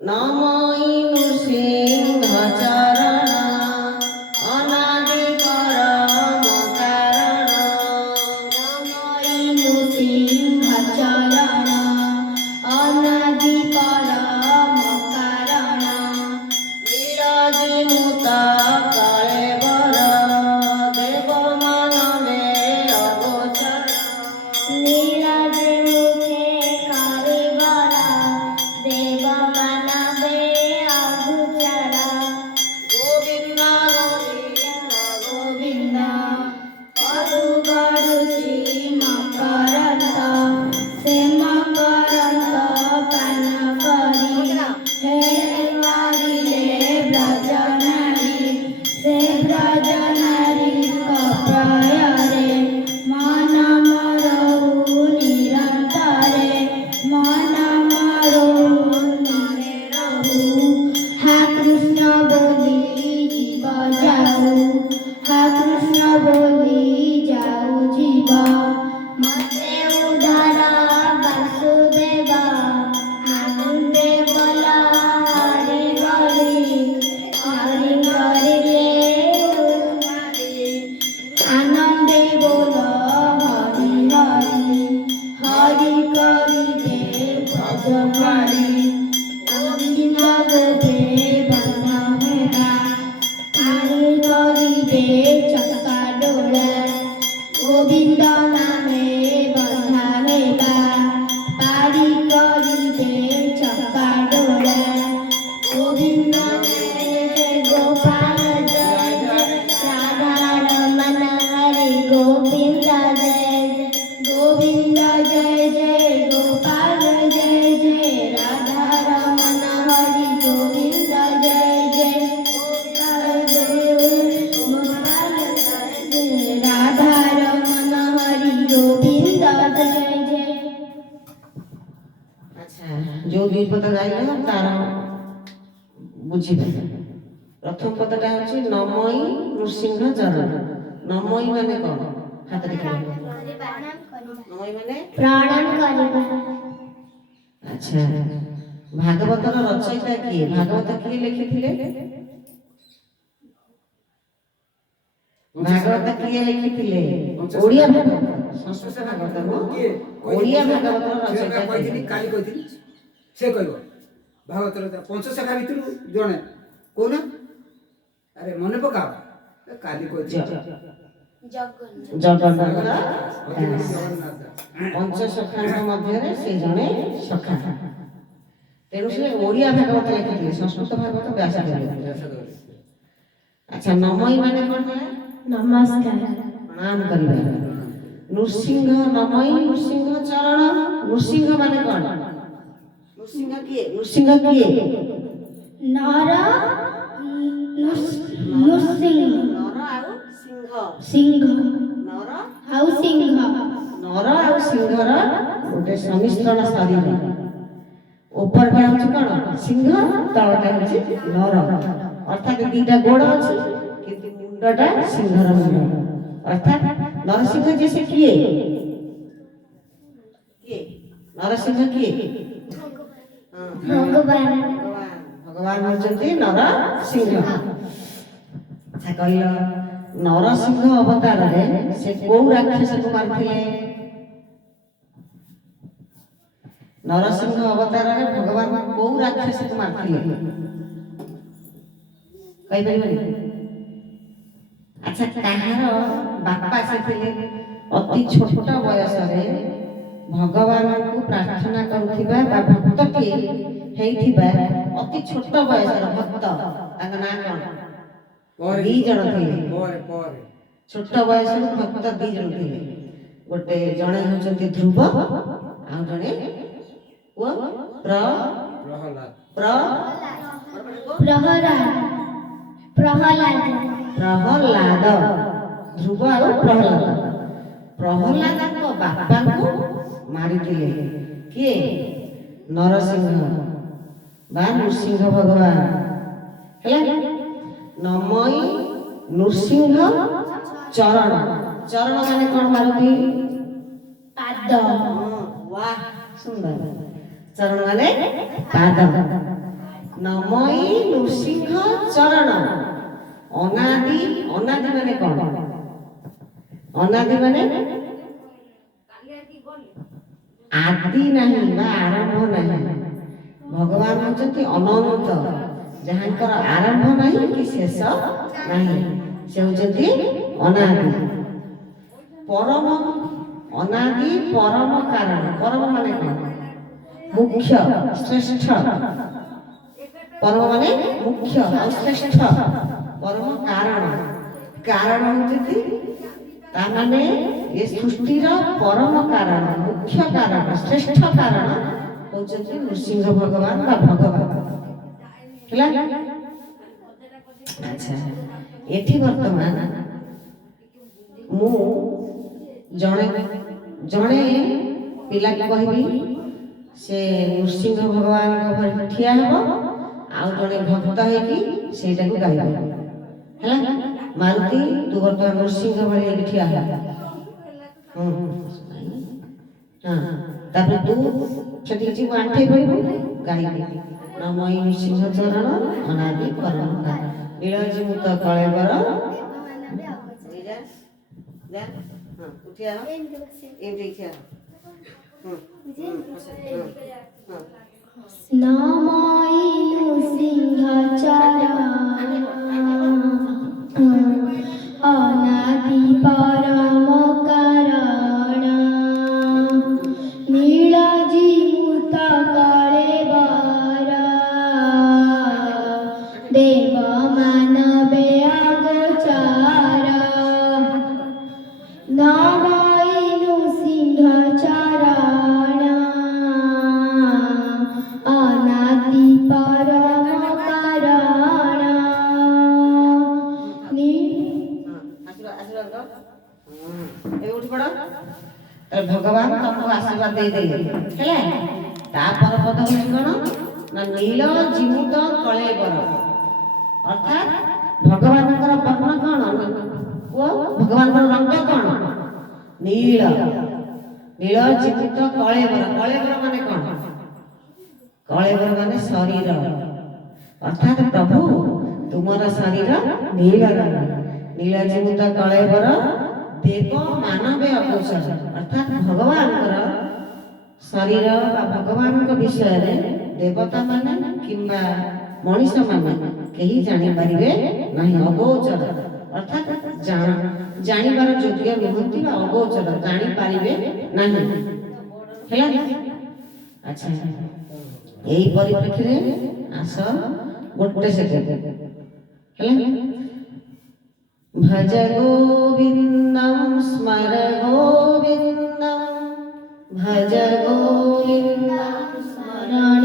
नमोई नृसिंह चरण अनादि परम कारण नमोई नृसिंह चरण अनादि परम कारण विराजिमुत कळेवर देव मानवे अगोचर नीरजे मुखे कारिगरा देव मानवे अगोचर गोविंद गोविंद गोविंद अरु गरुचि मकरंद से मकरंद पान करी हे मारिले ब्रजनारी से ब्रजनारी कप्रयरे मन मरहु निरंतरे मन मरहु निरहु हा कृष्ण बोली जीव जाऊ हा कृष्ण बोली जाऊ जीव मते उदार वासुदेवा आनंदे बोला हरि हरि हरि हरिले आनंदे बोला हरि हरि हरि करिले भजनारी गोविंद गोपे बंधा मेरा हरि करिले चक्का डोला गोविंद नामे बंधा मेरा पारी करिले चक्का डोला गोविंद जय जय गोपाल जय जय राधा रमण हरि गोविंद जय जय गोविंद जय जय गोपाल जय जय राधा रमण हरि गोविंद जय जय गोपाल जय गोपाल जय जय राधा रमण हरि गोविंद जय जय। अच्छा जो दुई पद गाइल तार बुझिबे प्रथम पदटा होछि नमोई नृसिंह चरण नमोई माने कोन हाथ देखा नमोई माने प्रणाम करिबा अच्छा भागवतर रचयिता किए भागवत किए लिखिथिले भागवत किए लिखिथिले ओडिया भागवत संस्कृत भागवत हो ओडिया भागवतर रचयिता କହିଥିଲି କାଲି କହିଥିଲି ସେ କହିବ ଭାଗବତର ପଞ୍ଚସଖା ଭିତରୁ ଜଣେ କହୁନ ଆରେ ମନେ ପକାଅ କାଲି କହିଥିଲି ଜଗନ୍ନାଥ ଜଗନ୍ନାଥ ପଞ୍ଚସଖାଙ୍କ ମଧ୍ୟରେ ସେ ଜଣେ ସଖା ତେଣୁ ସେ ଓଡିଆ ଭାଗବତ ଲେଖିଥିଲେ ସଂସ୍କୃତ ଭାଗବତ ବ୍ୟାସ ଦେଲେ ଆଚ୍ଛା ନମଇ ମାନେ କଣ ହେଲା नमस्कार ପ୍ରଣାମ କରିବା ନୃସିଂହ ନମଇ ନୃସିଂହ ଚରଣ ନୃସିଂହ ମାନେ କଣ ନୃସିଂହ କିଏ नर नृसिंह ନର ଆଉ ସିଂହ सिंह ନର ଆଉ सिंह ନର ଆଉ ସିଂହର ଗୋଟେ ସମିଶ୍ରଣ ଶରୀର ଉପରଟା ହଉଛି କଣ ସିଂହ ତଳଟା ହଉଛି ନର ଅର୍ଥାତ୍ ଦିଟା ଗୋଡ ଅଛି କିନ୍ତୁ ମୁଣ୍ଡଟା ସିଂହର ମୁଣ୍ଡ ଅର୍ଥାତ୍ ନରସିଂହ ଯେ ସେ କିଏ ନରସିଂହ କିଏ भगवान ଭଗବାନ ହଉଛନ୍ତି ନରସିଂହ ଆଚ୍ଛା କହିଲ ନରସିଂହ ଅବତାରରେ ସେ କୋଉ ରାକ୍ଷସକୁ ମାରିଥିଲେ ନରସିଂହ ଅବତାରରେ ଭଗବାନ କୋଉ ରାକ୍ଷସକୁ ମାରିଥିଲେ କହିପାରିବେନି ଆଚ୍ଛା କାହାର ବାପା ସେ ଥିଲେ ଅତି ଛୋଟ ବୟସରେ ଭଗବାନଙ୍କୁ ପ୍ରାର୍ଥନା କରୁଥିବା ବା ଭକ୍ତଟିଏ ହେଇଥିବା ଅତି ଛୋଟ ବୟସର ଭକ୍ତ ତାଙ୍କ ନାଁ କଣ ଦି ଜଣ ଥିଲେ ଛୋଟ ବୟସରୁ ଭକ୍ତ ଦି ଜଣ ଥିଲେ ଗୋଟେ ଜଣେ ହଉଛନ୍ତି ଧ୍ରୁବ ଆଉ ଜଣେ ପୁଅ ପ୍ରହ୍ଲାଦ ଧ୍ରୁବ ଆଉ ପ୍ରହ୍ଲାଦଙ୍କ ବାପାଙ୍କୁ ମାରିଥିଲେ କିଏ ନରସିଂହ ବା ନୃସିଂହ ଭଗବାନ ହେଲା ନମଇ ନୃସିଂହ ଚରଣ ଚରଣ ମାନେ କଣ ମାରନ୍ତି ପାଦ वाह सुंदर चरण माने पाद ନମଇ ନୃସିଂହ ଚରଣ। ଅନାଦି ଅନାଦି ମାନେ କଣ? ଅନାଦି ମାନେ ଆଦି ନାହିଁ ବା ଆରମ୍ଭ ନାହିଁ। ଭଗବାନ ହେଉଛନ୍ତି ଅନନ୍ତ, ଯାହାଙ୍କର ଆରମ୍ଭ ନାହିଁ କି ଶେଷ ନାହିଁ, ସେ ହେଉଛନ୍ତି ଅନାଦି। ପରମ ଅନାଦି ପରମ କାରଣ। ପରମ ମାନେ କଣ? ମୁଖ୍ୟ ଶ୍ରେଷ୍ଠ। ପରମ ମାନେ ମୁଖ୍ୟ ଆଉ ଶ୍ରେଷ୍ଠ। ପରମ କାରଣ। କାରଣ ହେଉଛନ୍ତି ତାମାନେ ଏ ସୃଷ୍ଟିର ପରମ କାରଣ, ମୁଖ୍ୟ କାରଣ, ଶ୍ରେଷ୍ଠ କାରଣ ହେଉଛନ୍ତି ନୃସିଂହ ଭଗବାନ ବା ଭଗବାନ। ହେଲା? ଆଚ୍ଛା, ଏଠି ବର୍ତ୍ତମାନ ମୁଁ ଜଣେ ପିଲାକୁ କହିବି, ସେ ନୃସିଂହ ଭଗବାନଙ୍କ ଭଳି ଠିଆ ହେବ, ଆଉ ଜଣେ ଭକ୍ତ ହେଇକି ସେଇଟାକୁ ଗାଇବ। ହେଲା? ମାରୁତି ତୁ ବର୍ତ୍ତମାନ ନୃସିଂହ ଭଳି ହେଇକି ଠିଆ ହେଲା। ତାପରେ ତୁ ସେଠି କିଛି ଆଣ୍ଠେଇ ପଡ଼ିବୁ, ଗାଇବି ନମଇ ନୃସିଂହ ଚରଣ ଅନାଦି ପରମ କାରଣ ନୀଳଜି ମୁତ କଳେବର। নমই নৃসিংহ চরণ অনাদি পরম কারণ নীলজীমূত কলেবর দেব মানবে অগোচর নমই নৃসিংহ চরণ অনাদি পরম কারণ ଭଗବାନ ତମକୁ ଆଶୀର୍ବାଦ ଦେଇଦେଲେ। ହେଲା? ତାପର ପଦ ହଉଛି କଣ ନା ନୀଳ ଜିମୁତ କଳେବର। ଅର୍ଥାତ୍ ଭଗବାନଙ୍କର ବର୍ଣ୍ଣ କଣ? ଭଗବାନଙ୍କର ରଙ୍ଗ କଣ? ନୀଳ। ନୀଳ ଜିମୁତ କଳେବର। କଳେବର ମାନେ କଣ? କଳେବର ମାନେ ଶରୀର। ଅର୍ଥାତ୍ ପ୍ରଭୁ ତୁମର ଶରୀର ନୀଳ ରଙ୍ଗ। ନୀଳ ଜିମୁତ କଳେବର ଦେବ ମାନବେ ଅଗୋଚର। ଅର୍ଥାତ୍ ଭଗବାନଙ୍କର ଶରୀର ବା ଭଗବାନଙ୍କ ବିଷୟରେ ଦେବତା ମାନେ କିମ୍ବା ମଣିଷ ମାନେ କେହି ଜାଣିପାରିବେ ନାହିଁ। ଅଗୋଚର ଅର୍ଥାତ୍ ଜାଣିବାର ଯୋଗ୍ୟ ନୁହନ୍ତି ବା ଅଗୋଚର, ଜାଣିପାରିବେ ନାହିଁ। ହେଲା? ଆଚ୍ଛା, ଏଇ ପରିପ୍ରେକ୍ଷୀରେ ଆସ ଗୋଟେ ସେକେଣ୍ଡ। ହେଲା? ଭଜ ଗୋବିନ୍ଦଂ ସ୍ମର ଗୋବିନ୍ଦଂ ଭଜ ଗୋବିନ୍ଦଂ ସ୍ମରଣ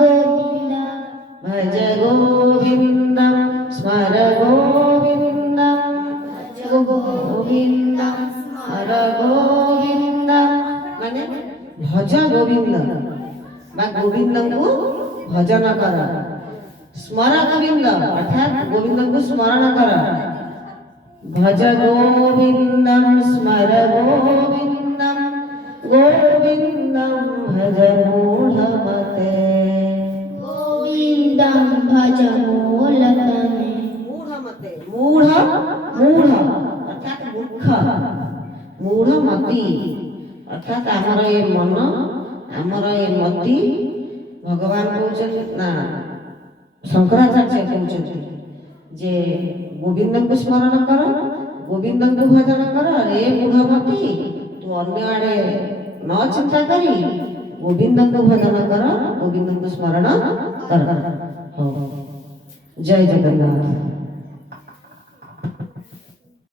ଗୋବିନ୍ଦ ଭଜ ଗୋବିନ୍ଦଂ ସ୍ମର ଗୋବିନ୍ଦଂ ଭଜ ଗୋବିନ୍ଦଂ ସ୍ମର ଗୋବିନ୍ଦଂ ମାନେ ଭଜ ଗୋବିନ୍ଦ ବା ଗୋବିନ୍ଦଙ୍କୁ ଭଜନ କର। ସ୍ମର ଗୋବିନ୍ଦ ଅର୍ଥାତ୍ ଗୋବିନ୍ଦଙ୍କୁ ସ୍ମରଣ କର। ଭଜ ଗୋବିନ୍ଦଂ ସ୍ମର ଗୋବିନ୍ଦଂ ଗୋବିନ୍ଦଂ ଭଜ ମୂଢ଼ମତେ ଗୋବିନ୍ଦଂ ଭଜ ମୂଲତନେ ମୂଢ଼ମତେ। ମୂଢ଼ ମୂଢ଼ ଅର୍ଥାତ୍ ମୂର୍ଖ, ମୂଢ଼ମତି ଅର୍ଥାତ୍ ଆମର ଏ ମନ, ଆମର ଏ ମତି। ଭଗବାନ କହୁଛନ୍ତି ନା ଶଙ୍କରାଚାର୍ଯ୍ୟ କହୁଛନ୍ତି ଯେ ଗୋବିନ୍ଦଙ୍କୁ ସ୍ମରଣ କର, ଗୋବିନ୍ଦଙ୍କୁ ଭଜନ କର। ରେ ମୂଢ଼ମତି, ତୁ ଅନ୍ୟ ଆଡ଼େ ନ ଚିନ୍ତା କରି ଗୋବିନ୍ଦଙ୍କୁ ଭଜନ କର, ଗୋବିନ୍ଦଙ୍କୁ ସ୍ମରଣ କର। ହଉ, ଜୟ ଜଗନ୍ନାଥ।